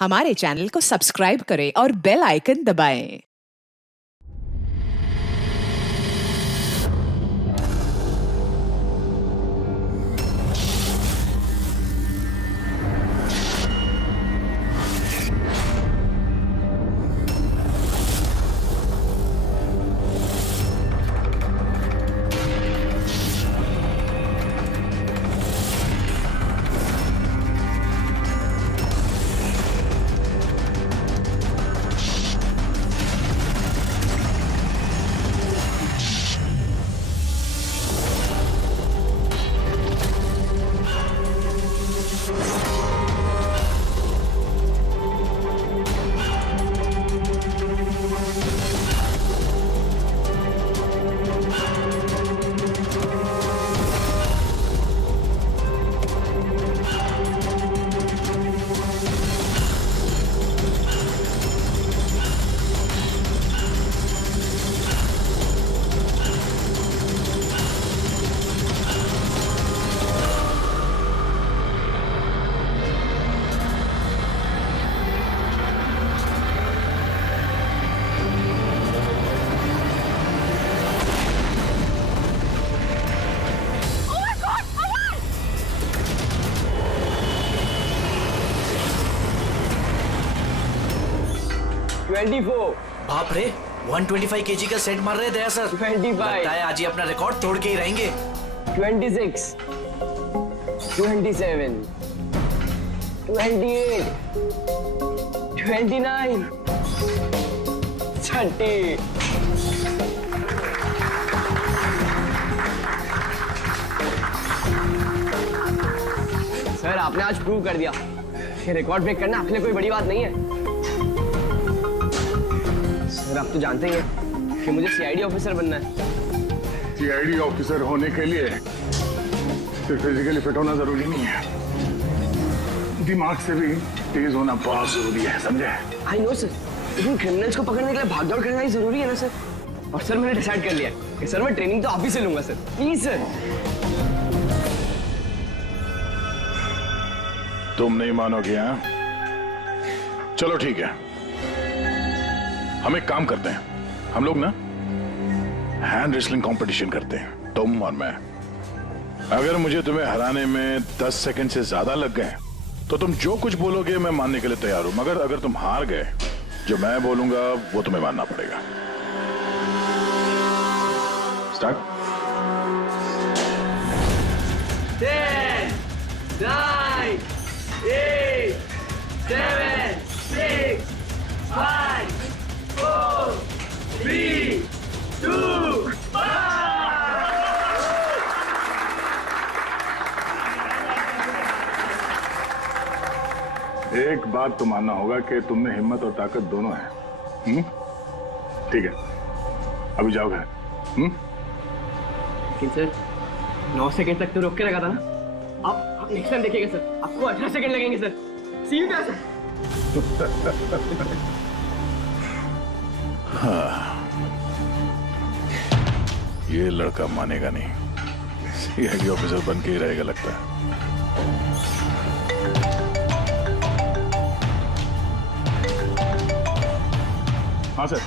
हमारे चैनल को सब्सक्राइब करें और बेल आइकन दबाएं। बाप रे 125 केजी का सेट मार रहे दया सर। 25 लगता है आज ही अपना रिकॉर्ड तोड़ के ही रहेंगे। 26 27 28 29 30 सर आपने आज प्रूव कर दिया कि रिकॉर्ड ब्रेक करना आपके लिए कोई बड़ी बात नहीं है। सर आप तो जानते ही हैं कि मुझे सीआईडी ऑफिसर बनना है। सीआईडी ऑफिसर होने के लिए सिर्फ फिजिकली फिट होना जरूरी नहीं है, दिमाग से भी तेज होना बहुत जरूरी है, समझे? आई नो सर, लेकिन क्रिमिनल्स को पकड़ने के लिए भागदौड़ करना ही जरूरी है ना सर। और सर मैंने डिसाइड कर लिया कि सर मैं ट्रेनिंग तो आप ही से लूंगा सर, प्लीज सर। तुम नहीं मानोगे? हाँ, चलो ठीक है, हम एक काम करते हैं, हम लोग ना हैंड रेसलिंग कंपटीशन करते हैं, तुम और मैं। अगर मुझे तुम्हें हराने में 10 सेकंड से ज्यादा लग गए तो तुम जो कुछ बोलोगे मैं मानने के लिए तैयार हूं, मगर अगर तुम हार गए जो मैं बोलूंगा वो तुम्हें मानना पड़ेगा। स्टार्ट। 10 9 8 7 6 5 4 3 2 एक बात तो मानना होगा कि तुमने हिम्मत और ताकत दोनों है। ठीक है, अभी जाओ घर। लेकिन सर 9 सेकंड तक तो रोक के लगा था ना। आप नेक्स्ट टाइम देखिएगा सर, आपको 18 सेकंड लगेंगे सर। C you sir. हाँ, ये लड़का मानेगा नहीं, सीआईडी ऑफिसर बन के ही रहेगा लगता है। हाँ सर,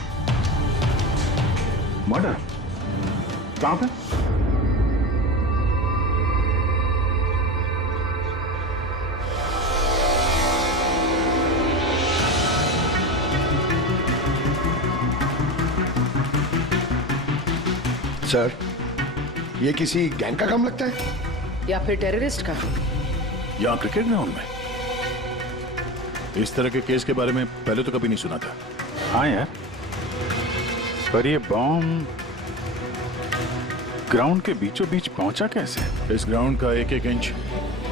मर्डर कहाँ पे? सर, ये किसी गैंग का काम लगता है या फिर टेररिस्ट का? यहाँ क्रिकेट ग्राउंड में इस तरह के केस के बारे में पहले तो कभी नहीं सुना था। हाँ यार, पर ये बॉम्ब ग्राउंड के बीचों बीच पहुंचा कैसे? इस ग्राउंड का एक एक इंच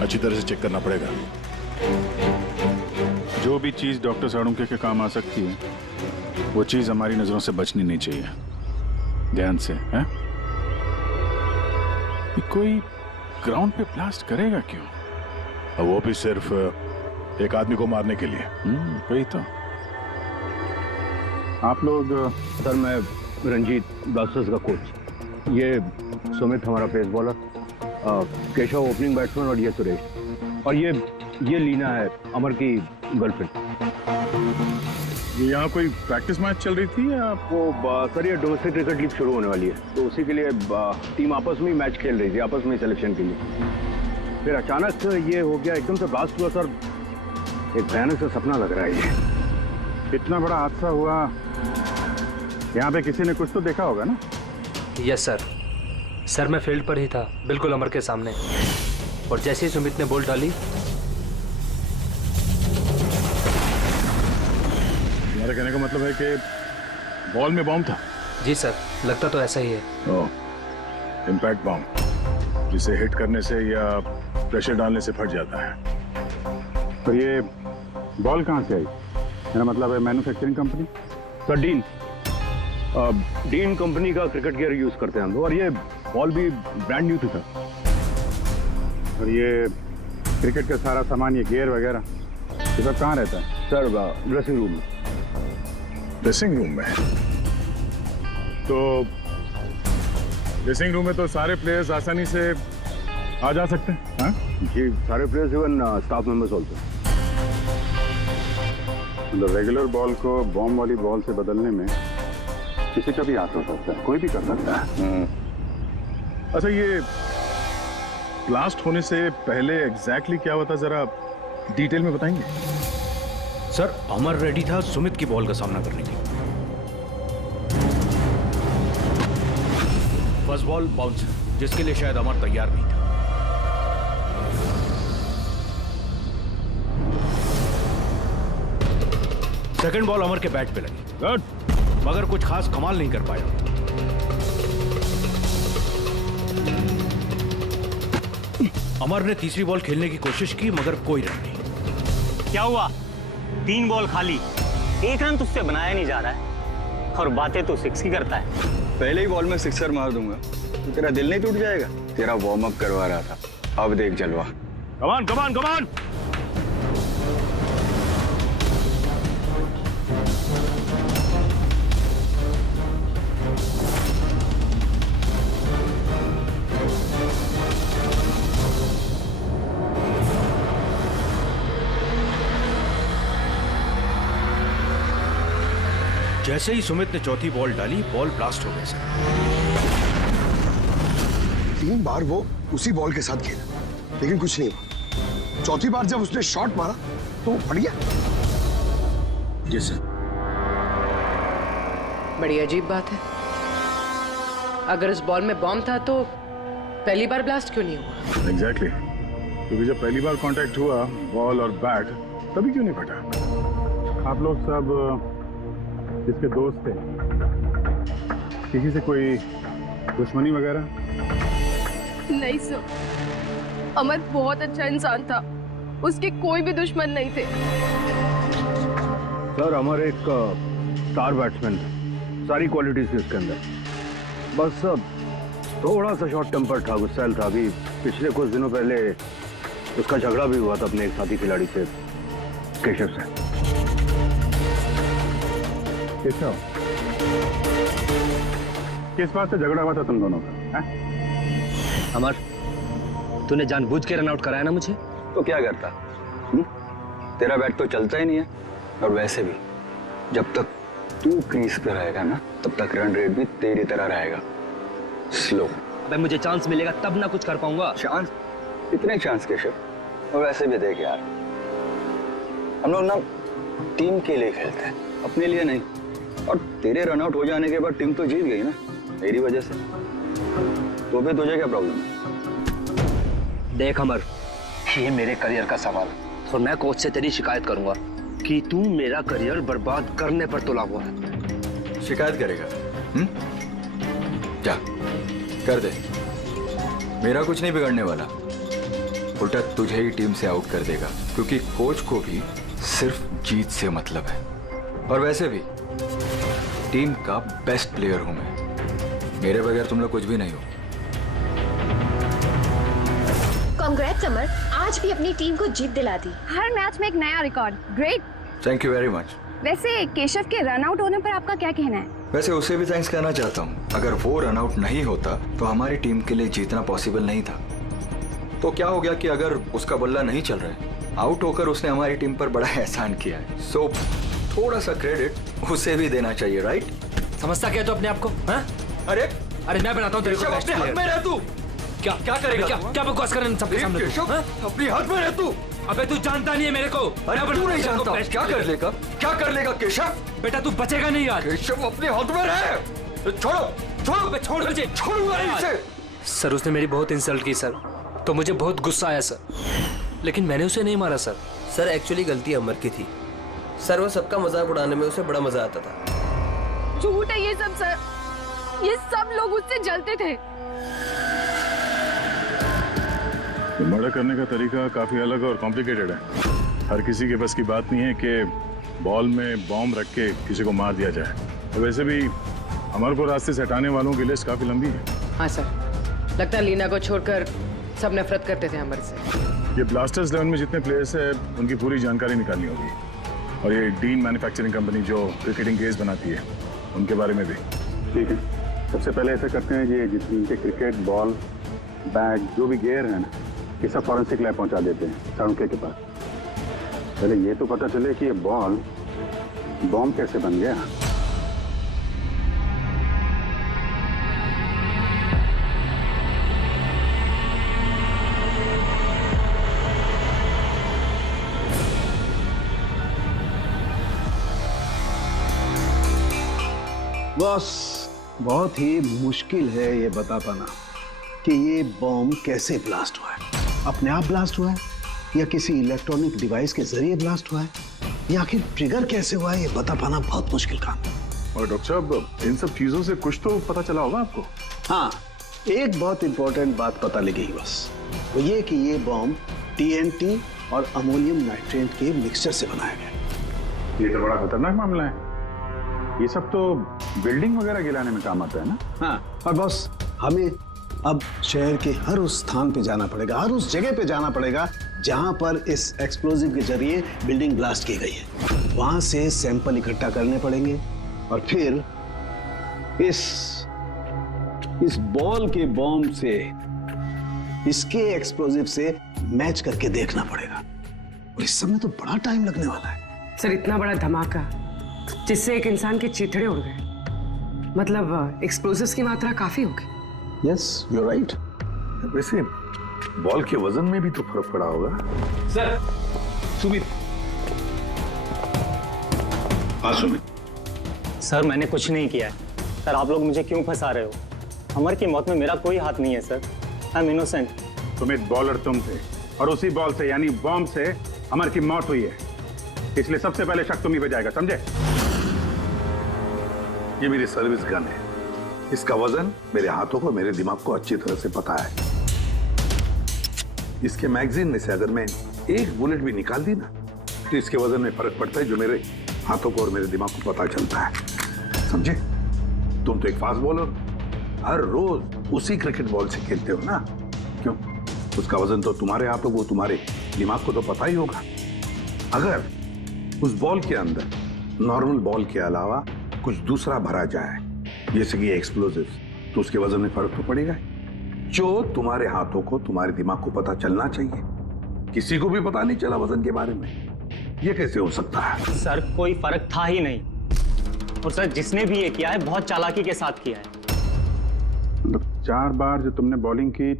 अच्छी तरह से चेक करना पड़ेगा। जो भी चीज डॉक्टर साड़ुंके के काम आ सकती है वो चीज हमारी नजरों से बचनी नहीं चाहिए। ध्यान से, हैं? ये कोई ग्राउंड पे ब्लास्ट करेगा क्यों? और वो भी सिर्फ एक आदमी को मारने के लिए। वही तो। आप लोग? सर मैं रंजीत, ब्लास्टर्स का कोच। ये सुमित हमारा pace bowler, Keshav opening batsman और ये सुरेश, और ये लीना है अमर की गर्लफ्रेंड। ये यहाँ कोई प्रैक्टिस मैच चल रही थी या? वो सर ये डोमेस्टिक क्रिकेट लीग शुरू होने वाली है, तो उसी के लिए टीम आपस में ही मैच खेल रही थी, आपस में सिलेक्शन के लिए। फिर अचानक ये हो गया, एकदम से ब्लास्ट हुआ सर। एक भयानक सा सपना लग रहा है ये। इतना बड़ा हादसा हुआ, यहाँ पे किसी ने कुछ तो देखा होगा ना? Yes sir. सर मैं फील्ड पर ही था, बिल्कुल अमर के सामने, और जैसे ही सुमित ने बॉल डाली। तुम्हारे कहने का मतलब है कि बॉल में बॉम्ब था? जी सर, लगता तो ऐसा ही है। इम्पैक्ट बॉम्ब, जिसे हिट करने से या प्रेशर डालने से फट जाता है। तो ये बॉल कहाँ से आई? मेरा मतलब है manufacturing company? Sir dean company का क्रिकेट गियर यूज करते हैं हम लोग, और ये बॉल भी ब्रांड न्यू थी सर। और ये क्रिकेट का सारा सामान, ये गियर वगैरह, ये सब कहाँ रहता है? सर ड्रेसिंग रूम में। ड्रेसिंग रूम में? तो ड्रेसिंग रूम में तो सारे प्लेयर्स आसानी से आ जा सकते हैं? हाँ जी, सारे players, even staff members also. मतलब रेगुलर बॉल को बॉम्ब वाली बॉल से बदलने में किसी का भी हाथ हो सकता है, कोई भी कर सकता है। अच्छा, ये ब्लास्ट होने से पहले एग्जैक्टली क्या हुआ था, जरा डिटेल में बताएंगे? सर अमर रेडी था सुमित की बॉल का सामना करने के लिए। फर्स्ट बॉल बाउंस, जिसके लिए शायद अमर तैयार नहीं था। सेकंड बॉल अमर के बैट पे लगी, गुड, मगर कुछ खास कमाल नहीं कर पाया। अमर ने तीसरी बॉल खेलने की कोशिश की, मगर कोई रन नहीं। क्या हुआ? 3 बॉल खाली, 1 रन तुझसे बनाया नहीं जा रहा है, और बातें तो 6 की करता है। पहले ही बॉल में सिक्सर मार दूंगा तो तेरा दिल नहीं टूट जाएगा? तेरा वार्म अप करवा रहा था, अब देख जलवा। कमान कमान कमान। जैसे ही सुमित ने चौथी बॉल डाली, बॉल ब्लास्ट हो गया सर। 3 बार वो उसी बॉल के साथ खेला, लेकिन कुछ नहीं हुआ। चौथी बार जब उसने शॉट मारा तो वो फट गया। जी सर। बड़ी अजीब बात है। अगर इस बॉल में बॉम्ब था तो पहली बार ब्लास्ट क्यों नहीं हुआ? एग्जैक्टली, क्योंकि जब पहली बार कांटेक्ट हुआ बॉल और बैट, तभी क्यों नहीं फटा? आप लोग सब जिसके दोस्त थे, किसी से कोई दुश्मनी वगैरह? नहीं सर, अमर बहुत अच्छा इंसान था, उसके कोई भी दुश्मन नहीं थे। सर अमर एक स्टार बैट्समैन था, सारी क्वालिटीज थी उसके अंदर, बस थोड़ा सा शॉर्ट टेम्पर था, गुस्सैल था। अभी पिछले कुछ दिनों पहले उसका झगड़ा भी हुआ था अपने एक साथी खिलाड़ी से, केशव से। केशव, किस बात से झगड़ा हुआ था तुम दोनों का? अमर, तूने जानबूझ के रन आउट कराया ना मुझे? तो क्या करता? तेरा बैट तो चलता ही नहीं है, और वैसे भी जब तक तू क्रीज पे रहेगा ना, तब तक रन रेट भी तेरी तरह रहेगा, स्लो। अबे मुझे चांस मिलेगा तब ना कुछ कर पाऊंगा। चांस? इतने चांस केशव? और वैसे भी देख यार, हम लोग ना टीम के लिए खेलते हैं, अपने लिए नहीं। और तेरे रन आउट हो जाने के बाद टीम तो जीत गई ना, मेरी वजह से। तो फिर तुझे क्या प्रॉब्लम है? देख अमर, ये मेरे करियर का सवाल है, और मैं कोच से तेरी शिकायत करूंगा कि तू मेरा करियर बर्बाद करने पर तुला हुआ है। शिकायत करेगा? क्या कर दे, मेरा कुछ नहीं बिगड़ने वाला, उल्टा तुझे ही टीम से आउट कर देगा, क्योंकि कोच को भी सिर्फ जीत से मतलब है। और वैसे भी टीम का बेस्ट प्लेयर हूं मैं, मेरे बगैर तुम लोग कुछ भी नहीं हो। कांग्रेट्स अमर, आज भी अपनी टीम को जीत दिला दी। हर मैच में एक नया record, great. Thank you very much. वैसे केशव के रन आउट होने पर आपका क्या कहना है? वैसे उसे भी थैंक्स कहना चाहता हूँ, अगर वो रन आउट नहीं होता तो हमारी टीम के लिए जीतना पॉसिबल नहीं था। तो क्या हो गया कि अगर उसका बल्ला नहीं चल रहा है, आउट होकर उसने हमारी टीम पर बड़ा एहसान किया है, सो थोड़ा सा क्रेडिट उसे भी देना चाहिए, राइट? समझता क्या तो अपने आप को? हाँ? अरे अरे मैं बनाता हूँ तेरे को अपने हाथ में रह तू। क्या क्या करेगा? क्या बकवास कर रहा है सबके सामने तू? हाँ? अपने हाथ में रह तू। अबे तू जानता नहीं है मेरे को। अरे तू नहीं जानता, क्या कर लेगा? क्या कर लेगा केशव? बेटा तू बचेगा नहीं यार। केशव अपने हाथ में रहे। छोड़ो छोड़ मुझे, छोड़ूंगा इसे। सर उसने मेरी बहुत इंसल्ट की सर, तो मुझे बहुत गुस्सा आया सर, लेकिन मैंने उसे नहीं मारा सर। सर एक्चुअली गलती अमर की थी सर, वो सबका मजाक उड़ाने में उसे बड़ा मजा आता था। झूठ है ये सब सर, ये सब लोग उससे जलते थे। तो मर्डर करने का तरीका काफी अलग और कॉम्प्लिकेटेड है। हर किसी के बस की बात नहीं है कि बॉल में बॉम्ब रख के किसी को मार दिया जाए। तो वैसे भी अमर को रास्ते से हटाने वालों की लिस्ट काफी लंबी है। हाँ सर, लगता है लीना को छोड़कर सब नफरत करते थे अमर से। ये ब्लास्टर्स 11 में जितने प्लेयर्स हैं उनकी पूरी जानकारी निकालनी होगी, और ये डीन मैन्युफैक्चरिंग कंपनी जो क्रिकेटिंग गेज बनाती है उनके बारे में भी। ठीक है, सबसे पहले ऐसा करते हैं ये जितने क्रिकेट बॉल बैग जो भी गेयर है ना, ये सब फॉरेंसिक लैब पहुंचा देते हैं साउंड के पास। पहले ये तो पता चले कि ये बॉल बॉम्ब कैसे बन गया। बॉस, बहुत ही मुश्किल है ये बता पाना कि ये बॉम्ब कैसे ब्लास्ट हुआ है। अपने आप ब्लास्ट हुआ है या किसी इलेक्ट्रॉनिक डिवाइस के जरिए ब्लास्ट हुआ है, या आखिर ट्रिगर कैसे हुआ है, ये बता पाना बहुत मुश्किल काम है। और डॉक्टर साहब, इन सब चीजों से कुछ तो पता चला होगा आपको? हाँ, एक बहुत इंपॉर्टेंट बात पता लगी बस, वो ये कि ये बॉम्ब TNT और अमोनियम नाइट्रेट के मिक्सचर से बनाया गया। ये तो बड़ा खतरनाक मामला है। ये सब तो बिल्डिंग वगैरह गिराने में काम आता है ना। हाँ, और बॉस हमें अब शहर के हर उस स्थान पे जाना पड़ेगा, हर उस जगह पे जाना पड़ेगा जहां पर इस एक्सप्लोजिव के जरिए बिल्डिंग ब्लास्ट की गई है। वहां से सैंपल इकट्ठा करने पड़ेंगे और फिर इस बॉल के बॉम्ब से इसके एक्सप्लोजिव से मैच करके देखना पड़ेगा, और इस समय तो बड़ा टाइम लगने वाला है। सर इतना बड़ा धमाका जिससे एक इंसान के चीथड़े उड़ गए, मतलब एक्सप्लोजिव्स की मात्रा काफी होगी। Yes, you are right. वैसे बॉल के वजन में भी तो फर्क पड़ा होगा। सर सुमित। हाँ सुमित। सर मैंने कुछ नहीं किया है। सर आप लोग मुझे क्यों फंसा रहे हो? अमर की मौत में मेरा कोई हाथ नहीं है sir, I am innocent. Sumit, bowler तुम थे और उसी बॉल से यानी बॉम्ब से अमर की मौत हुई है, इसलिए सबसे पहले शक तुम ही पे जाएगा, समझे? ये मेरी सर्विस गन है, इसका वजन मेरे हाथों को मेरे दिमाग को अच्छी तरह से पता है। इसके मैगजीन में से अगर मैं एक बुलेट भी निकाल दी ना, तो इसके वजन में फर्क पड़ता है जो मेरे हाथों को और मेरे दिमाग को पता चलता है, समझे? तुम तो एक फास्ट बॉलर, हर रोज उसी क्रिकेट बॉल से खेलते हो ना, क्यों? उसका वजन तो तुम्हारे हाथों को, तुम्हारे दिमाग को तो पता ही होगा। अगर उस बॉल के अंदर नॉर्मल बॉल के अलावा कुछ दूसरा भरा जाए, जैसे कि एक्सप्लोजिव, तो उसके वजन में फर्क तो पड़ेगा। जो तुम्हारे हाथों को, तुम्हारे दिमाग को पता चलना चाहिए, किसी को भी पता नहीं चला वजन के बारे में, ये कैसे हो सकता है? सर कोई फर्क था ही नहीं, और सर जिसने भी ये किया है बहुत चालाकी के साथ किया है। मतलब 4 बार जो तुमने बॉलिंग की,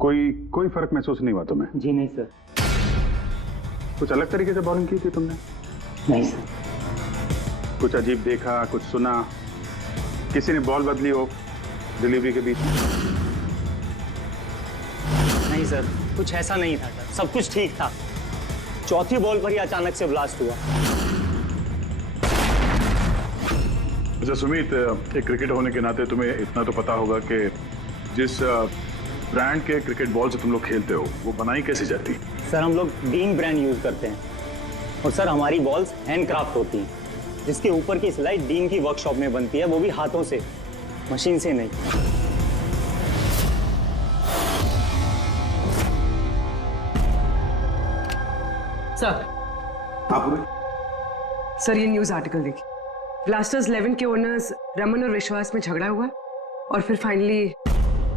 कोई फर्क महसूस नहीं हुआ तुम्हें? जी नहीं सर। कुछ अलग तरीके से बॉलिंग की थी तुमने? नहीं सर। कुछ अजीब देखा, कुछ सुना, किसी ने बॉल बदली हो डिलीवरी के बीच में? नहीं सर, कुछ ऐसा नहीं था सर, सब कुछ ठीक था। चौथी बॉल पर ही अचानक से ब्लास्ट हुआ। अच्छा सुमित, एक क्रिकेटर होने के नाते तुम्हें इतना तो पता होगा कि जिस ब्रांड के क्रिकेट बॉल से तुम लोग खेलते हो वो बनाई कैसे जाती? सर हम लोग डीन ब्रांड यूज करते हैं, और सर हमारी बॉल्स हैंडक्राफ्ट होती हैं, जिसके ऊपर की सिलाई डीन की वर्कशॉप में बनती है, वो भी हाथों से, मशीन से नहीं। सर ये न्यूज आर्टिकल देखिए, ब्लास्टर्स 11 के ओनर्स रमन और विश्वास में झगड़ा हुआ और फिर फाइनली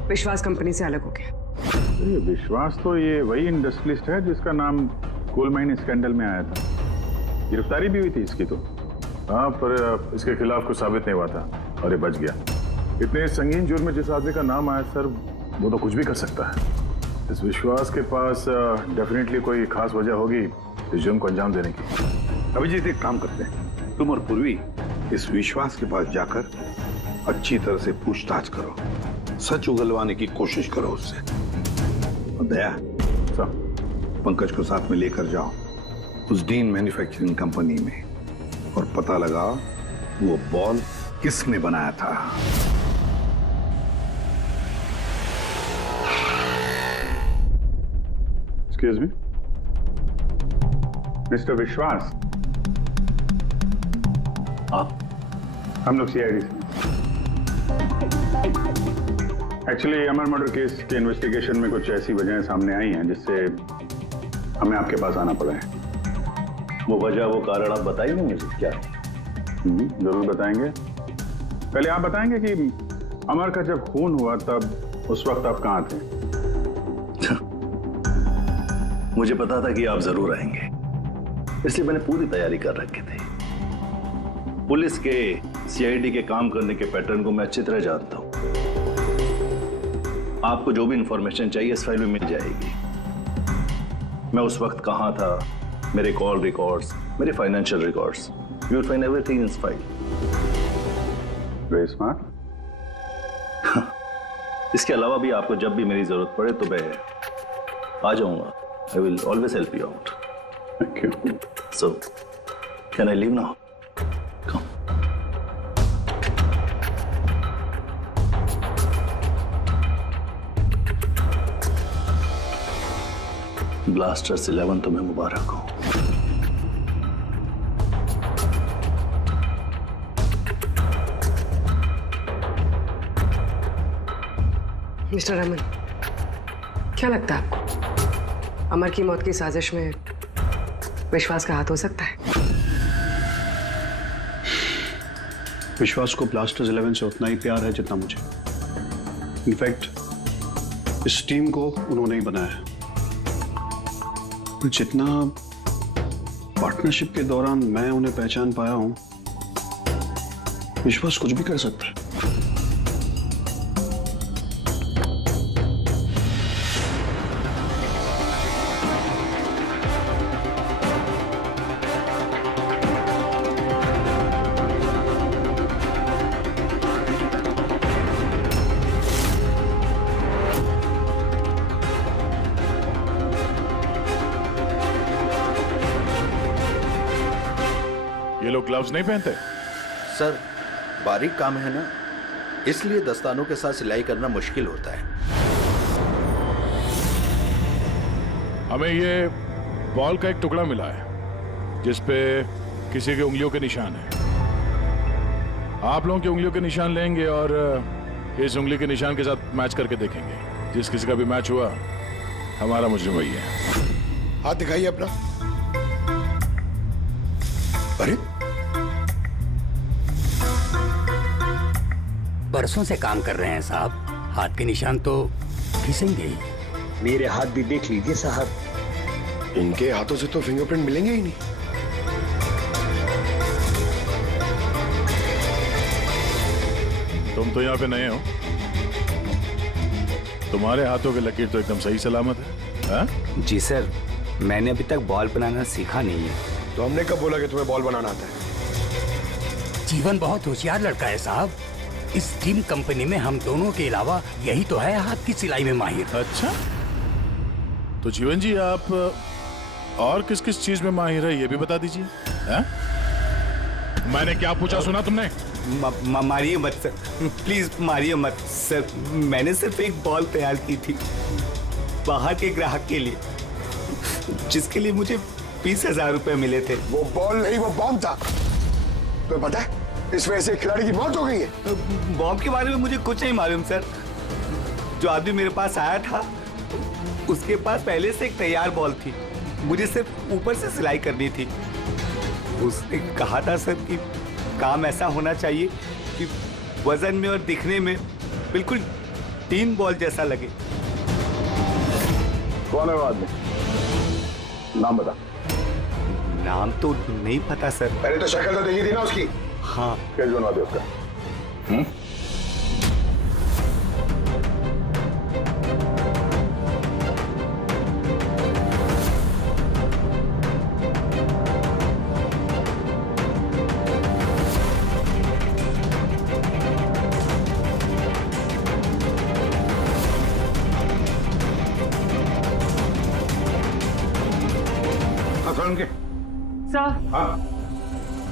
विश्वास कंपनी से अलग हो गया। ये विश्वास तो ये वही इंडस्ट्रियलिस्ट है जिसका नाम कोल माइन स्कैंडल में आया था, गिरफ्तारी भी हुई थी इसकी तो। हाँ, पर इसके खिलाफ कुछ साबित नहीं हुआ था और ये बच गया। इतने संगीन जुर्म में जिस आदमी का नाम आया सर, वो तो कुछ भी कर सकता है। इस विश्वास के पास डेफिनेटली कोई खास वजह होगी इस जुर्म को अंजाम देने की। अभिजीत, एक काम करते हैं, तुम और पूर्वी इस विश्वास के पास जाकर अच्छी तरह से पूछताछ करो, सच उगलवाने की कोशिश करो उससे। और दया, पंकज को साथ में लेकर जाओ उस डीन मैन्युफैक्चरिंग कंपनी में और पता लगाओ वो बॉल किसने बनाया था। एक्सक्यूज मी, मिस्टर विश्वास, आप? हम लोग सीआईडी से। एक्चुअली अमर मर्डर केस के इन्वेस्टिगेशन में कुछ ऐसी वजहें सामने आई हैं जिससे हमें आपके पास आना पड़ा है। वो वजह, वो कारण आप बताएंगे मुझे क्या? जरूर बताएंगे। पहले आप बताएंगे कि अमर का जब खून हुआ तब उस वक्त आप कहाँ थे? मुझे पता था कि आप जरूर आएंगे, इसलिए मैंने पूरी तैयारी कर रखी थी। पुलिस के, सीआईडी के काम करने के पैटर्न को मैं अच्छी तरह जानता हूं। आपको जो भी इंफॉर्मेशन चाहिए इस फाइल में मिल जाएगी। मैं उस वक्त कहां था, मेरे कॉल रिकॉर्ड्स, मेरे financial records, you will find everything in this file. Very smart. इसके अलावा भी आपको जब भी मेरी जरूरत पड़े तो मैं आ जाऊंगा। I will always help you out. Thank you. So can I leave now? Blasters 11 तुम्हें मुबारक हो। मिस्टर रमन, क्या लगता है आपको अमर की मौत की साजिश में विश्वास का हाथ हो सकता है? विश्वास को ब्लास्टर्स 11 से उतना ही प्यार है जितना मुझे। इनफैक्ट इस टीम को उन्होंने ही बनाया है। जितना पार्टनरशिप के दौरान मैं उन्हें पहचान पाया हूं, विश्वास कुछ भी कर सकता है। ये लोग ग्लव्स नहीं पहनते? सर, बारीक काम है ना, इसलिए दस्तानों के साथ सिलाई करना मुश्किल होता है। हमें ये बॉल का एक टुकड़ा मिला है जिस पे किसी की उंगलियों के निशान है। आप लोगों की उंगलियों के निशान लेंगे और इस उंगली के निशान के साथ मैच करके देखेंगे। जिस किसी का भी मैच हुआ, हमारा मुजरिम वही है। हाथ दिखाइए अपना। अरे, बरसों से काम कर रहे हैं साहब, हाथ के निशान तो खींचेंगे ही। मेरे हाथ भी देख लीजिए साहब, इनके हाथों से तो फिंगरप्रिंट मिलेंगे ही नहीं। तुम तो यहाँ पे नए हो, तुम्हारे हाथों की लकीर तो एकदम सही सलामत है। हा? जी सर, मैंने अभी तक बॉल बनाना सीखा नहीं है। तो हमने कब बोला कि तुम्हें बॉल बनाना आता है? जीवन बहुत होशियार लड़का है साहब। इस टीम कंपनी में हम दोनों के अलावा यही तो है हाथ की सिलाई में माहिर। अच्छा, तो जीवन जी आप और किस किस चीज में माहिर है ये भी बता दीजिए। मैंने क्या पूछा सुना तुमने? मारिए मत सर, प्लीज मारिए मत सर। मैंने सिर्फ एक बॉल तैयार की थी बाहर के ग्राहक के लिए, जिसके लिए मुझे 20,000 रुपए मिले थे। वो बॉल नहीं, वो बॉम्ब था। तुम्हें पता है इस वजह से खिलाड़ी की मौत हो गई है। बॉम्ब के बारे में मुझे कुछ नहीं मालूम सर। जो आदमी मेरे पास आया था उसके पास पहले से एक तैयार बॉल थी, मुझे सिर्फ ऊपर से सिलाई करनी थी। उसने कहा था सर कि काम ऐसा होना चाहिए कि वजन में और दिखने में बिल्कुल 3 बॉल जैसा लगे। कौन है वो आदमी? नाम बता। नाम तो नहीं पता सर। पहले तो शक्ल तो देखी थी ना उसकी। हाँ। कैसे बनवा दे उसका?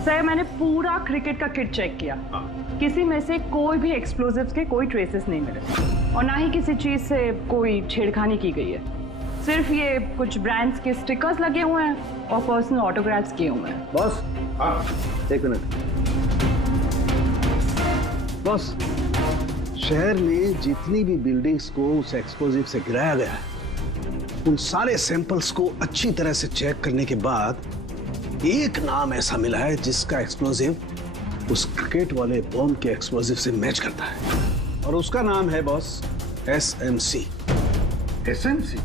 सर मैंने पूरा क्रिकेट का किट चेक किया। किसी में से कोई भी एक्सप्लोजिव्स के कोई ट्रेसेस नहीं मिले और ना ही किसी चीज से कोई छेड़खानी की गई है। सिर्फ ये कुछ ब्रांड्स के स्टिकर्स लगे हुए हैं और पर्सनल ऑटोग्राफ्स किए हुए हैं। बॉस, एक मिनट। बॉस, शहर में जितनी भी बिल्डिंग्स को उस एक्सप्लोजिव से गिराया गया है, उन सारे सैंपल्स को अच्छी तरह से चेक करने के बाद एक नाम ऐसा मिला है जिसका एक्सप्लोजिव उस क्रिकेट वाले बॉम्ब के एक्सप्लोजिव से मैच करता है, और उसका नाम है बॉस SMC। SMC?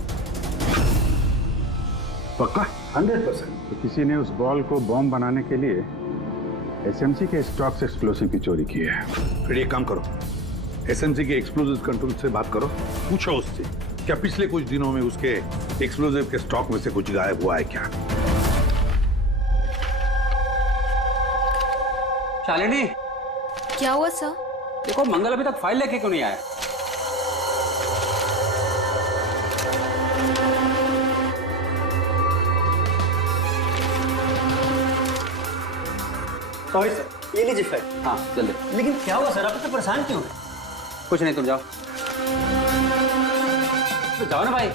पक्का? 100%। तो किसी ने उस बॉल को बॉम्ब बनाने के लिए SMC के स्टॉक्स एक्सप्लोसिव की चोरी की है। फिर एक काम करो, SMC के एक्सप्लोजिव कंट्रोल से बात करो, पूछो उससे क्या पिछले कुछ दिनों में उसके एक्सप्लोजिव के स्टॉक में से कुछ गायब हुआ है क्या। शालिनी, क्या हुआ सर? देखो मंगल अभी तक फाइल लेके क्यों नहीं आया? सॉरी सर, ये लीजिए फाइल। हाँ जल्दी। लेकिन क्या हुआ सर, आप इतना परेशान क्यों हैं? कुछ नहीं, तुम जाओ। तो जाओ ना भाई।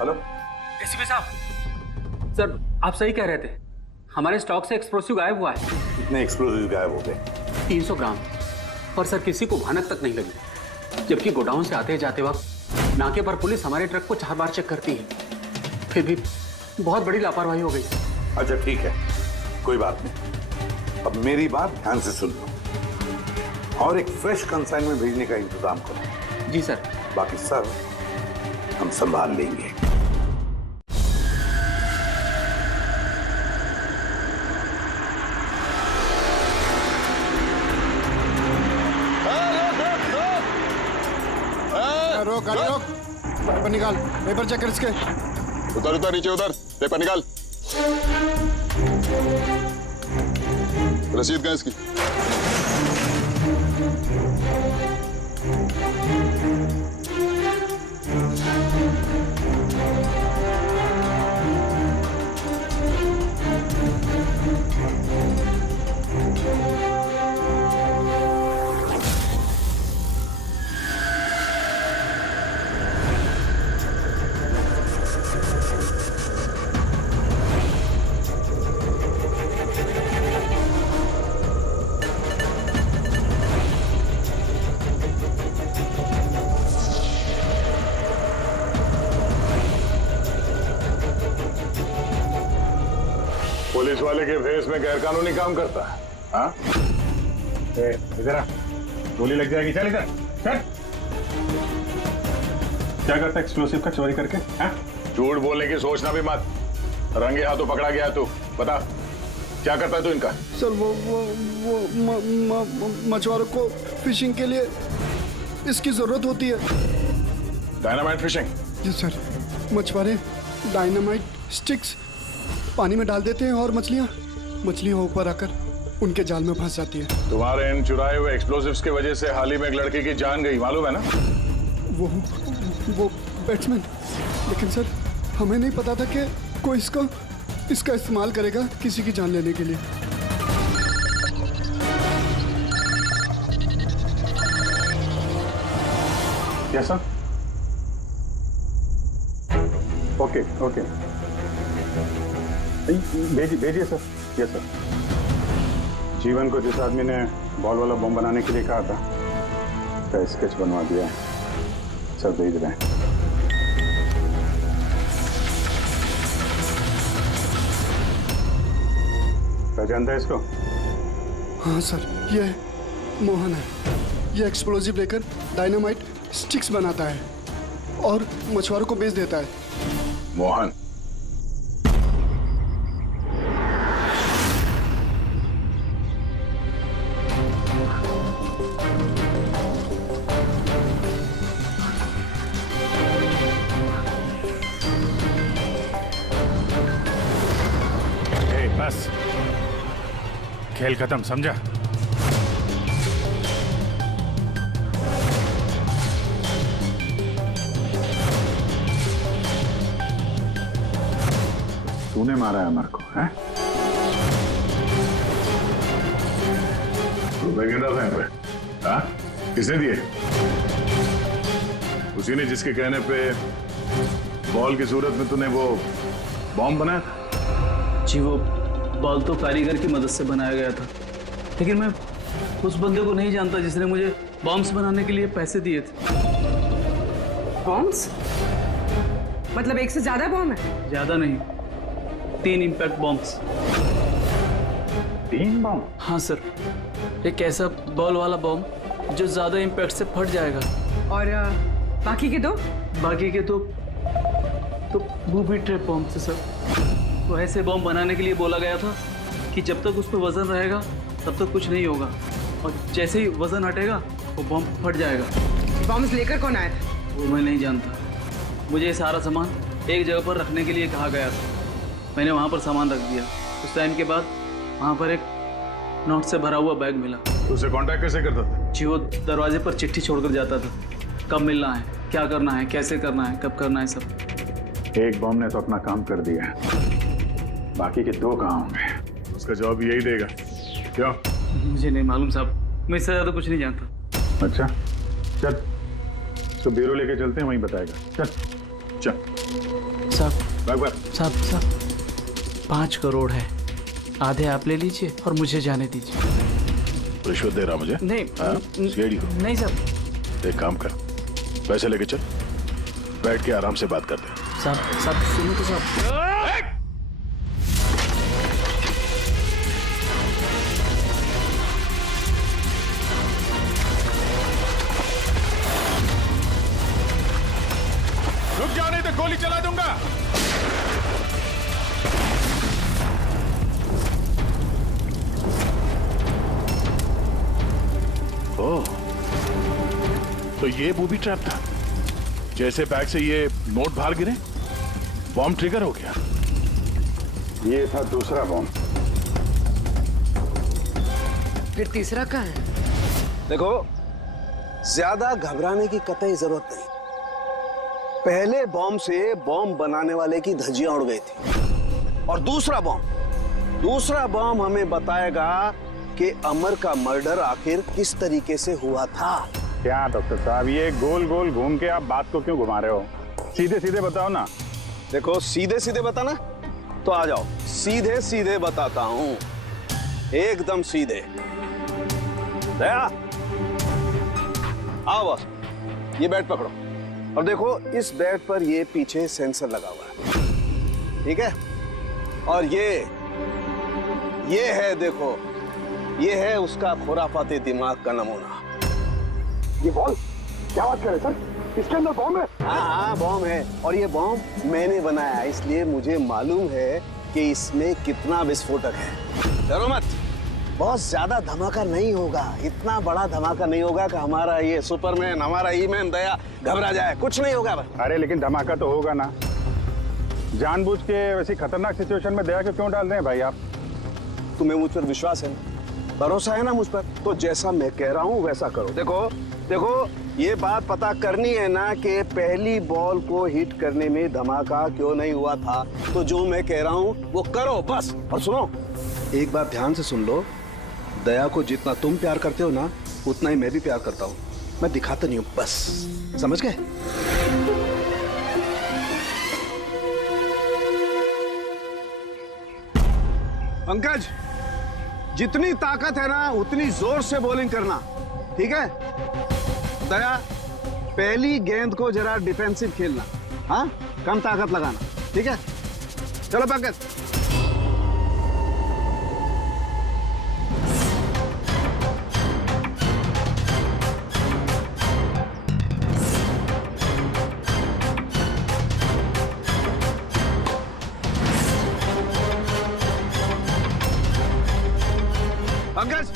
हेलो एसीपी साहब, सर आप सही कह रहे थे, हमारे स्टॉक से एक्सप्लोसिव गायब हुआ है। कितने एक्सप्लोसिव गायब हो गए? 300 ग्राम। और सर किसी को भनक तक नहीं लगी, जबकि गोडाउन से आते जाते वक्त नाके पर पुलिस हमारे ट्रक को 4 बार चेक करती है, फिर भी बहुत बड़ी लापरवाही हो गई। अच्छा ठीक है, कोई बात नहीं। अब मेरी बात ध्यान से सुन लो और एक फ्रेश कंसाइनमेंट भेजने का इंतजाम करो। जी सर। बाकी सर हम संभाल लेंगे। रोक रोक, पेपर निकाल, पेपर चेक कर इसके। उधर उधर नीचे उधर, पेपर निकाल। रसीद कहाँ इसकी? पुलिस वाले के फेस में गैरकानूनी काम करता है। हाँ? इधर आ, गोली लग जाएगी। चल इधर, चल। क्या करता एक्सप्लोसिव का चोरी करके? हाँ? झूठ बोलने की सोचना भी मत। रंगे हाथों पकड़ा गया तू, बता क्या करता है तू इनका? सर वो मछुआरों को फिशिंग के लिए इसकी जरूरत होती है। Dynamite fishing? जी सर, मछुआरे डायनामाइट स्टिक्स पानी में डाल देते हैं और मछलियां ऊपर आकर उनके जाल में फंस जाती है। तुम्हारे इन चुराए हुए एक्सप्लोसिव्स की वजह से हाल ही में एक लड़के की जान गई, मालूम है ना? वो बैट्समैन, लेकिन सर हमें नहीं पता था कि कोई इसका इस्तेमाल करेगा किसी की जान लेने के लिए। Yes sir. ओके भेजिए सर। Yes sir. जीवन को जिस आदमी ने बॉल वाला बम बनाने के लिए कहा था, उसका स्केच बनवा दिया है सर, भेज रहे हैं। पहचानता है इसको? हाँ सर, ये मोहन है। ये एक्सप्लोजिव लेकर डायनामाइट स्टिक्स बनाता है और मछुआरों को बेच देता है। मोहन, बस खेल खत्म, समझा? तूने मारा है अमर को, हैं? रुपए गिरा था यहाँ पे? हाँ? किसने दिए? उसी ने जिसके कहने पे बॉल की सूरत में तूने वो बॉम्ब बनाया था? जी वो बॉल तो कारीगर की मदद से बनाया गया था, लेकिन मैं उस बंदे को नहीं जानता जिसने मुझे बॉम्ब्स बनाने के लिए पैसे दिए थे। बॉम्ब्स? मतलब एक से ज्यादा बॉम्ब है? ज्यादा नहीं, 3 इम्पैक्ट बॉम्ब्स। 3 बॉम्ब? हाँ सर, एक ऐसा बॉल वाला बॉम्ब जो ज्यादा इम्पैक्ट से फट जाएगा। और बाकी के दो? बाकी के तो बूबी ट्रैप बॉम्ब थे सर। तो ऐसे बॉम्ब बनाने के लिए बोला गया था कि जब तक उस पर वजन रहेगा तब तक कुछ नहीं होगा, और जैसे ही वजन हटेगा वो बॉम्ब फट जाएगा। बॉम्ब्स लेकर कौन आया था? वो मैं नहीं जानता, मुझे सारा सामान एक जगह पर रखने के लिए कहा गया था। मैंने वहाँ पर सामान रख दिया। उस टाइम के बाद वहाँ पर एक नोट से भरा हुआ बैग मिला। उससे कांटेक्ट कैसे करता था? जी वो दरवाजे पर चिट्ठी छोड़कर जाता था, कब मिलना है, क्या करना है, कैसे करना है, कब करना है, सब। एक बॉम्ब ने तो अपना काम कर दिया, बाकी के 2 कहाँ होंगे? उसका जवाब यही देगा। क्यों? मुझे नहीं मालूम साहब, मैं इससे ज्यादा कुछ नहीं जानता। अच्छा चल, तो ब्यूरो लेके चलते हैं, वहीं बताएगा। चल चल साहब। बाग 5 करोड़ है, आधे आप ले लीजिए और मुझे जाने दीजिए। रिश्वत दे रहा मुझे? नहीं। सीआईडी को? नहीं साहब। एक काम कर, पैसे लेके चल, बैठ के आराम से बात करते हैं। साहब सुनो तो साहब। रुक जाओ नहीं तो गोली चला दूंगा। ओह, तो ये बूबी ट्रैप था। जैसे बैग से ये नोट बाहर गिरे, बॉम्ब ट्रिगर हो गया। ये था दूसरा बॉम्ब। फिर तीसरा कहाँ है? देखो, ज्यादा घबराने की कतई जरूरत नहीं। पहले बॉम्ब से बॉम्ब बनाने वाले की धज्जियां उड़ गई थी, और दूसरा बॉम्ब हमें बताएगा कि अमर का मर्डर आखिर किस तरीके से हुआ था। क्या डॉक्टर साहब, ये गोल गोल घूम के आप बात को क्यों घुमा रहे हो? सीधे सीधे बताओ ना। देखो, सीधे सीधे बताना तो आ जाओ, सीधे सीधे बताता हूं, एकदम सीधे। दया, आओ बस, ये बेड पकड़ो और देखो, इस बेड पर ये पीछे सेंसर लगा हुआ है, ठीक है? और ये है, देखो, ये है उसका खुराफाती दिमाग का नमूना। ये बॉल? क्या बात कर रहे सर? इसके अंदर बॉम्ब है? हाँ, बॉम्ब है, और ये बॉम्ब मैंने बनाया, इसलिए मुझे मालूम है कि इसमें कितना विस्फोटक है। डरो मत, बहुत ज्यादा धमाका नहीं होगा, इतना बड़ा धमाका नहीं होगा कि हमारा ये सुपरमैन, हमारा ईमैन दया घबरा जाए, कुछ नहीं होगा। अरे लेकिन धमाका तो होगा ना। जानबूझ के वैसी खतरनाक सिचुएशन में दया को क्यों डाल रहे हैं भाई आप? तुम्हें मुझ पर विश्वास है ना, भरोसा है ना मुझ पर? तो जैसा मैं कह रहा हूँ वैसा करो। देखो, ये बात पता करनी है ना कि पहली बॉल को हिट करने में धमाका क्यों नहीं हुआ था, तो जो मैं कह रहा हूँ वो करो बस। और सुनो, एक बात ध्यान से सुन लो, दया को जितना तुम प्यार करते हो ना, उतना ही मैं भी प्यार करता हूँ। मैं दिखाता नहीं हूँ, बस समझ गए? पंकज, जितनी ताकत है ना उतनी जोर से बॉलिंग करना, ठीक है? दया, पहली गेंद को जरा डिफेंसिव खेलना, हाँ, कम ताकत लगाना, ठीक है? चलो पंकज। पंकज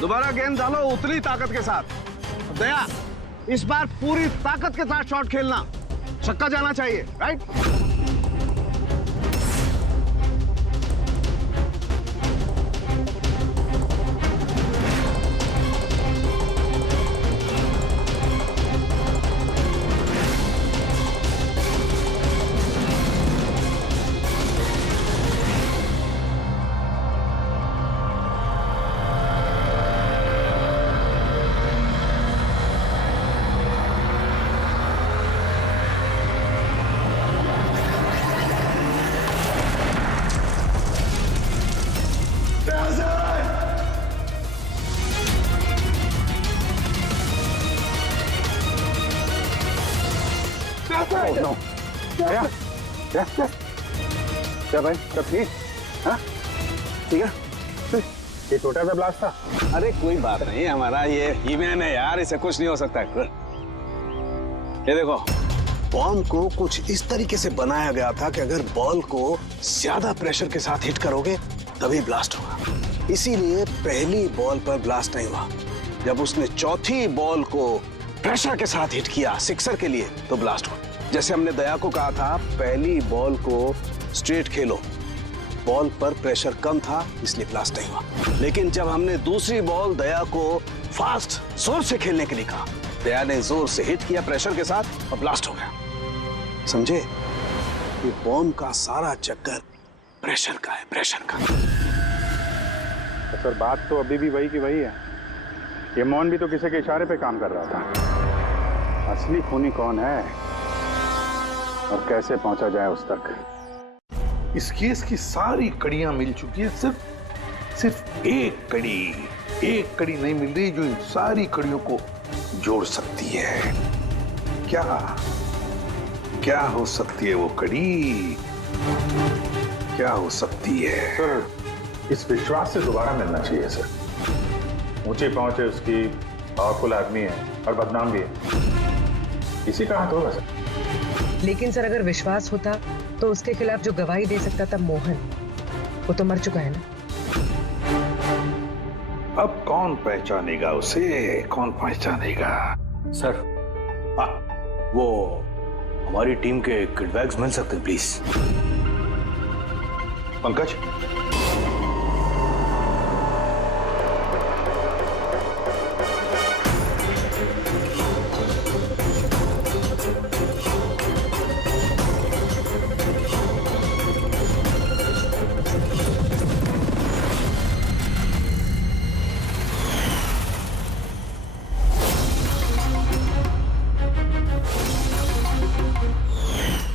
दोबारा गेंद डालो उतनी ताकत के साथ। दया इस बार पूरी ताकत के साथ शॉट खेलना, छक्का जाना चाहिए, राइट? क्या भाई सब ठीक? हाँ ठीक है। ये छोटा सा ब्लास्ट था। अरे कोई बात नहीं, हमारा ये हीमैन है यार, इसे कुछ नहीं हो सकता। ये देखो, बॉम्ब को कुछ इस तरीके से बनाया गया था कि अगर बॉल को ज्यादा प्रेशर के साथ हिट करोगे तभी ब्लास्ट होगा। इसीलिए पहली बॉल पर ब्लास्ट नहीं हुआ। जब उसने चौथी बॉल को प्रेशर के साथ हिट किया सिक्सर के लिए तो ब्लास्ट हुआ। जैसे हमने दया को कहा था पहली बॉल को स्ट्रेट खेलो, बॉल पर प्रेशर कम था इसलिए ब्लास्ट नहीं हुआ। लेकिन जब हमने दूसरी बॉल दया को फास्ट जोर से खेलने के लिए कहा, दया ने जोर से हिट किया प्रेशर के साथ और ब्लास्ट हो गया। समझे? ये बॉम्ब का सारा चक्कर प्रेशर का है, प्रेशर का। तो सर बात तो अभी भी वही की वही है। ये मोहन भी तो किसी के इशारे पे काम कर रहा था। असली खूनी कौन है और कैसे पहुंचा जाए उस तक? इस केस की सारी कड़ियां मिल चुकी है, सिर्फ एक कड़ी नहीं मिल रही जो इन सारी कड़ियों को जोड़ सकती है। क्या हो सकती है वो कड़ी? क्या हो सकती है? सर इस विश्वास से दोबारा मिलना चाहिए सर। ऊंची पहुंच है उसकी, पावरफुल आदमी है और बदनाम भी है, इसी का हाथ होगा सर। लेकिन सर अगर विश्वास होता तो उसके खिलाफ जो गवाही दे सकता था मोहन, वो तो मर चुका है ना। अब कौन पहचानेगा उसे? कौन पहचानेगा? सर वो हमारी टीम के किडबैग्स मिल सकते हैं प्लीज। पंकज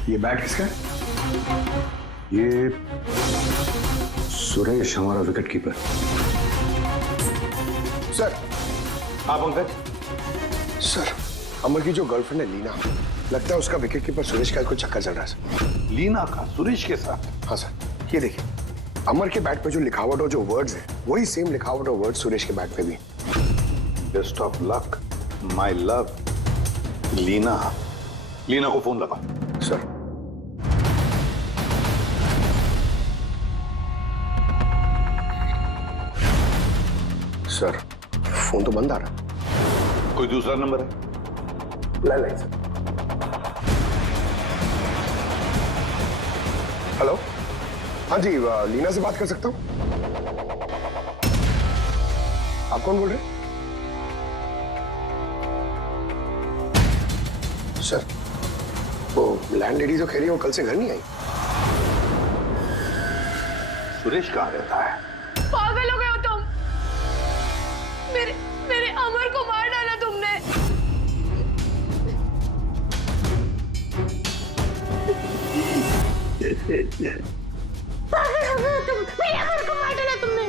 ये बैट किसका है? ये सुरेश, हमारा विकेट कीपर। सर। हाँ पंकज। सर अमर की जो गर्लफ्रेंड है लीना, लगता है उसका विकेट कीपर सुरेश का कुछ चक्कर चल रहा है सर। लीना का सुरेश के साथ? हाँ सर, ये देखिए अमर के बैट पे जो लिखावट और जो वर्ड्स है वही सेम लिखावट और वर्ड सुरेश के बैट पे भी। Best of luck my love. Leena को फोन लगा। सर सर फोन तो बंद आ रहा। कोई दूसरा नंबर है? Landline sir. हेलो, हाँ जी लीना से बात कर सकता हूँ? आप कौन बोल रहे हैं? सर वो लैंड लेडी जो कह रही है वो कल से घर नहीं आई। सुरेश कहाँ रहता है? पागल हो गए हो तुम? मेरे अमर को मार डाला तुमने। पागल हो गए तुम? मेरे अमर को मार डाला तुमने।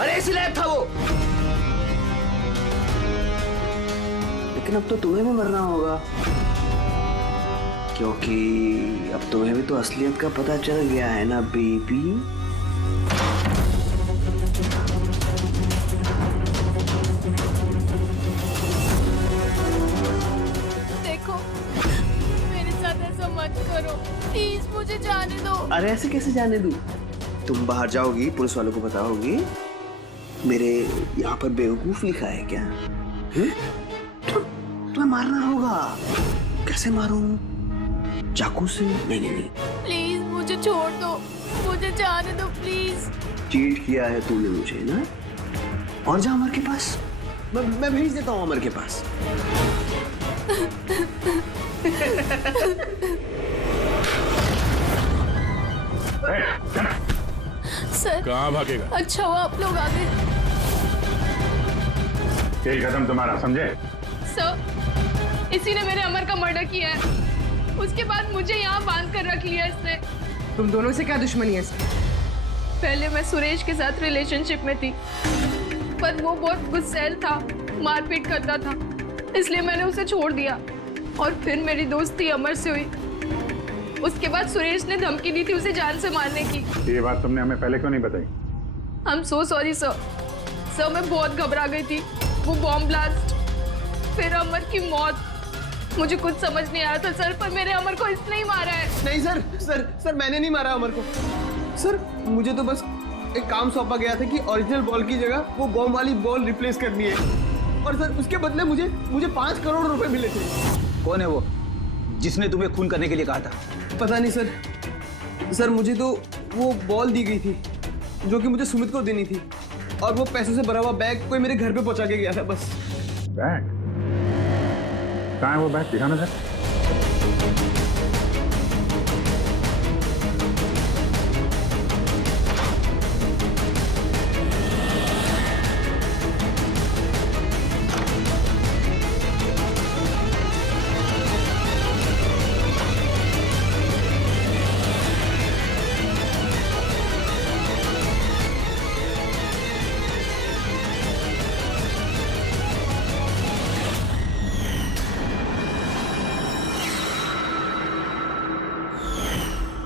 अरे इसलिए था वो। लेकिन अब तो तुम्हें भी मरना होगा, क्योंकि अब तुम्हें भी तो असलियत का पता चल गया है ना बेबी। देखो मेरे साथ ऐसा मत करो प्लीज, मुझे जाने दो। अरे ऐसे कैसे जाने दूं? तुम बाहर जाओगी, पुलिस वालों को बताओगी, मेरे यहाँ पर बेवकूफ लिखा है क्या? तुम्हें मारना होगा। कैसे मारूं? चाकू से? नहीं नहीं नहीं, प्लीज मुझे छोड़ दो, मुझे जाने दो प्लीज। चीट किया है तूने मुझे ना? और जा अमर के पास, मैं भेज देता हूँ अमर के पास। सर कहाँ भागेगा? अच्छा हुआ आप लोग आ गए। यही कदम तुम्हारा, समझे? सर इसी ने मेरे अमर का मर्डर किया है, उसके बाद मुझे यहाँ बांध कर रख लिया इसने। तुम दोनों से क्या दुश्मनी है? पहले मैं सुरेश के साथ रिलेशनशिप में थी, पर वो बहुत गुस्सैल था, मारपीट करता था, इसलिए मैंने उसे छोड़ दिया। और फिर मेरी दोस्ती अमर से हुई। उसके बाद सुरेश ने धमकी दी थी उसे जान से मारने की। ये बात तुमने हमें पहले क्यों नहीं बताई? I am so sorry sir. Sir मैं बहुत घबरा गई थी, वो बॉम्ब ब्लास्ट, फिर अमर की मौत, मुझे कुछ समझ नहीं आया था सर, पर मेरे अमर को इसने ही मारा है। नहीं सर, सर मैंने नहीं मारा अमर को। सर मुझे तो बस एक काम सौंपा गया था कि ओरिजिनल बॉल की जगह वो बॉम्ब वाली बॉल रिप्लेस करनी है, और सर उसके बदले मुझे 5 करोड़ रुपए मिले थे। कौन है वो जिसने तुम्हें खून करने के लिए कहा था? पता नहीं सर। सर मुझे तो वो बॉल दी गई थी जो कि मुझे सुमित को देनी थी, और वो पैसों से भरा हुआ बैग कोई मेरे घर पे पहुंचा के गया था बस। बैग? कहाँ है वो बैग? दिखाना सर।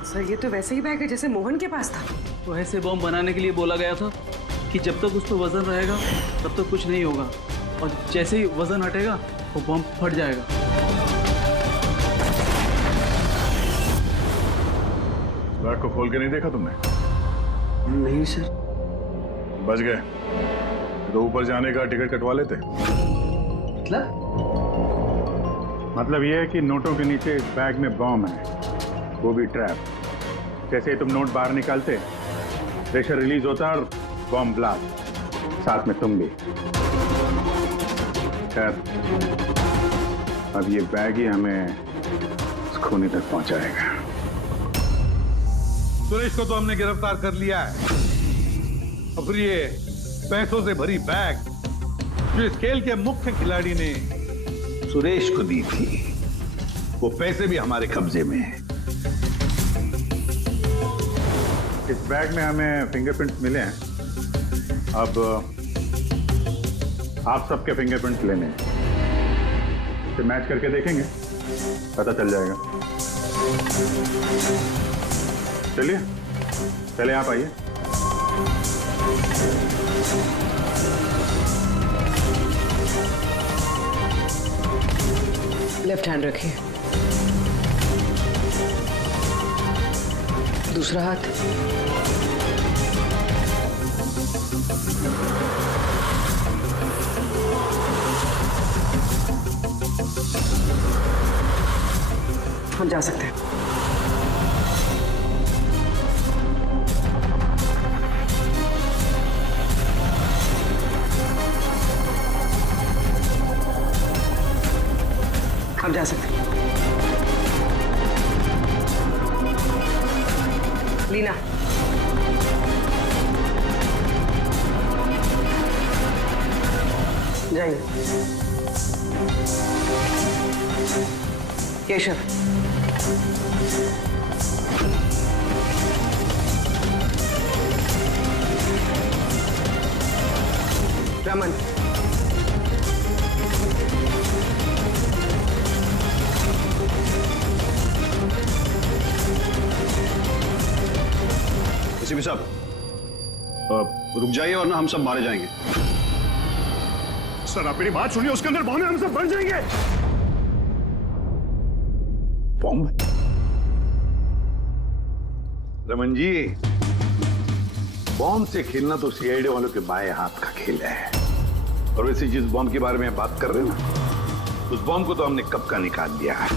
सर ये तो वैसे ही बैग है जैसे मोहन के पास था। तो ऐसे बॉम्ब बनाने के लिए बोला गया था कि जब तक उस पर वजन रहेगा तब तक कुछ नहीं होगा, और जैसे ही वजन हटेगा वो बॉम्ब फट जाएगा। बैग को खोल के नहीं देखा तुमने? नहीं सर। बच गए तो ऊपर जाने का टिकट कटवा लेते। मतलब ये है कि नोटों के नीचे इस बैग में बॉम्ब है, वो भी ट्रैप। जैसे ही तुम नोट बाहर निकालते, प्रेशर रिलीज होता और बॉम्ब ब्लास्ट, साथ में तुम भी। खैर अब ये बैग ही हमें खूनी तक पहुंचाएगा। सुरेश को तो हमने गिरफ्तार कर लिया है, और फिर ये पैसों से भरी बैग जो इस खेल के मुख्य खिलाड़ी ने सुरेश को दी थी, वो पैसे भी हमारे कब्जे में हैं। इस बैग में हमें फिंगरप्रिंट्स मिले हैं, अब आप सबके फिंगरप्रिंट्स लेने हैं, इसे मैच करके देखेंगे, पता चल जाएगा। चलिए पहले आप आइए। लेफ्ट हैंड रखिए, दूसरा हाथ। हम जा सकते हैं। हम जा सकते हैं। लीना, जाइए। केशव, रमन, एसीपी साहब रुक जाइए वरना हम सब मारे जाएंगे। सर आप मेरी बात सुनिए, उसके अंदर बॉम्ब है, हम सब बन जाएंगे। बॉम्ब? रमन जी बॉम्ब से खेलना तो सीआईडी वालों के बाएं हाथ का खेल है। और वैसे जिस बॉम्ब के बारे में बात कर रहे हो ना, उस बॉम्ब को तो हमने कब का निकाल लिया है।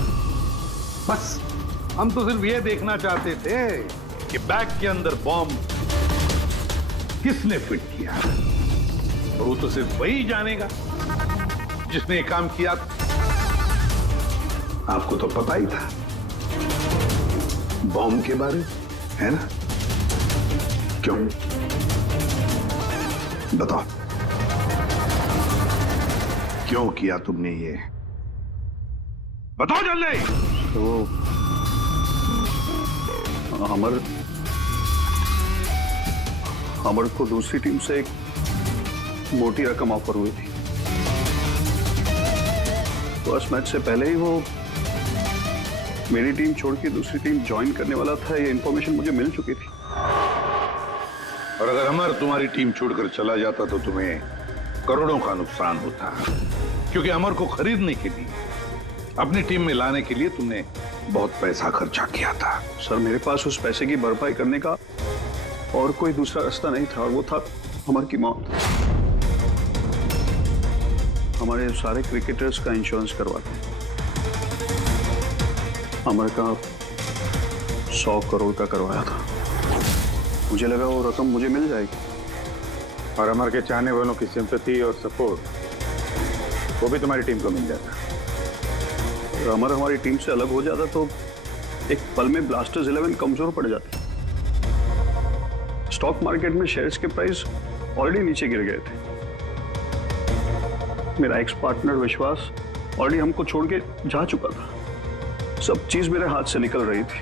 बस हम तो सिर्फ ये देखना चाहते थे कि बैग के अंदर बॉम्ब किसने फिट किया है, और वो तो सिर्फ वही जानेगा जिसने ये काम किया। आपको तो पता ही था बॉम्ब के बारे में, है ना? क्यों? बताओ, क्यों किया तुमने ये? बताओ जल्दी। तो अमर को दूसरी टीम से एक मोटी रकम ऑफर हुई थी। फर्स्ट मैच से पहले ही वो मेरी टीम छोड़ के दूसरी टीम ज्वाइन करने वाला था, ये इंफॉर्मेशन मुझे मिल चुकी थी। और अगर अमर तुम्हारी टीम छोड़कर चला जाता तो तुम्हें करोड़ों का नुकसान होता, क्योंकि अमर को खरीदने के लिए, अपनी टीम में लाने के लिए तुमने बहुत पैसा खर्चा किया था। सर, मेरे पास उस पैसे की भरपाई करने का और कोई दूसरा रास्ता नहीं था, और वो था अमर की मौत। हमारे सारे क्रिकेटर्स का इंश्योरेंस करवाते हैं। अमर का 100 करोड़ का करवाया था। मुझे लगा वो रकम मुझे मिल जाएगी, और अमर के चाहने वालों की सिंपैथी और सपोर्ट वो भी तुम्हारी टीम को मिल जाता। अगर अमर हमारी टीम से अलग हो जाता तो एक पल में ब्लास्टर्स 11 कमजोर पड़ जाती। स्टॉक मार्केट में शेयर्स के प्राइस ऑलरेडी नीचे गिर गए थे। मेरा एक्स पार्टनर विश्वास ऑलरेडी हमको छोड़ के जा चुका था। सब चीज मेरे हाथ से निकल रही थी।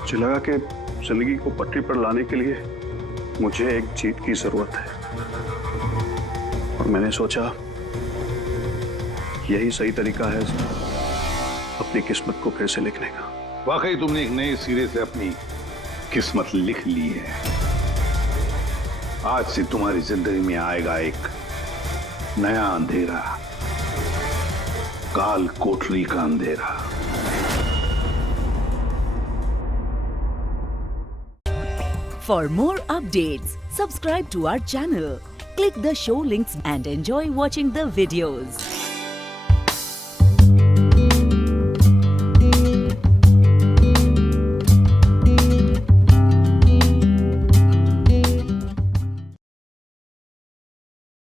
मुझे लगा कि जिंदगी को पटरी पर लाने के लिए मुझे एक जीत की जरूरत है, और मैंने सोचा यही सही तरीका है अपनी किस्मत को फिर से लिखने का। वाकई तुमने एक नए सिरे से अपनी किस्मत लिख ली है। आज से तुम्हारी जिंदगी में आएगा एक नया अंधेरा, काल कोठरी का अंधेरा। For more updates, subscribe to our channel, click the show links and enjoy watching the videos.